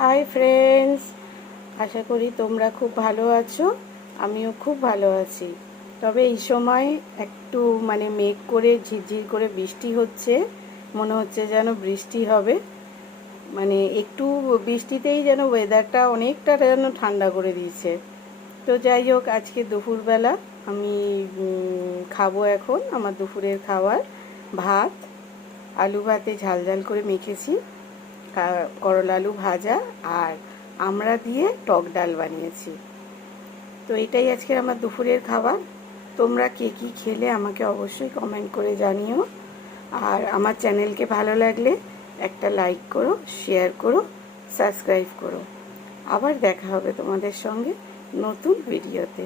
Hi friends, আশা করি তোমরা খুব ভালো আছো। আমিও খুব ভালো আছি। তবে এই সময় একটু মেঘ করে ঝিরঝির করে বৃষ্টি হচ্ছে, মনে হচ্ছে যেন বৃষ্টি হবে। একটু বৃষ্টিতেই যেন ওয়েদারটা অনেকটা যেন ঠান্ডা করে দিয়েছে। তো যাই হোক, আজকে দুপুরবেলা আমি খাবো এখন আমার দুপুরের খাবার ভাত, আলু ভাতে ঝাল ঝাল করে মেখেছি, করলা আলু ভাজা আর আমড়া দিয়ে টক ডাল বানিয়েছি। তো এটাই আজকে আমার দুপুরের খাবার। তোমরা কে কী খেলে আমাকে অবশ্যই কমেন্ট করে জানিও। আর আমার চ্যানেলকে ভালো লাগলে একটা লাইক করো, শেয়ার করো, সাবস্ক্রাইব করো। আবার দেখা হবে তোমাদের সঙ্গে নতুন ভিডিওতে।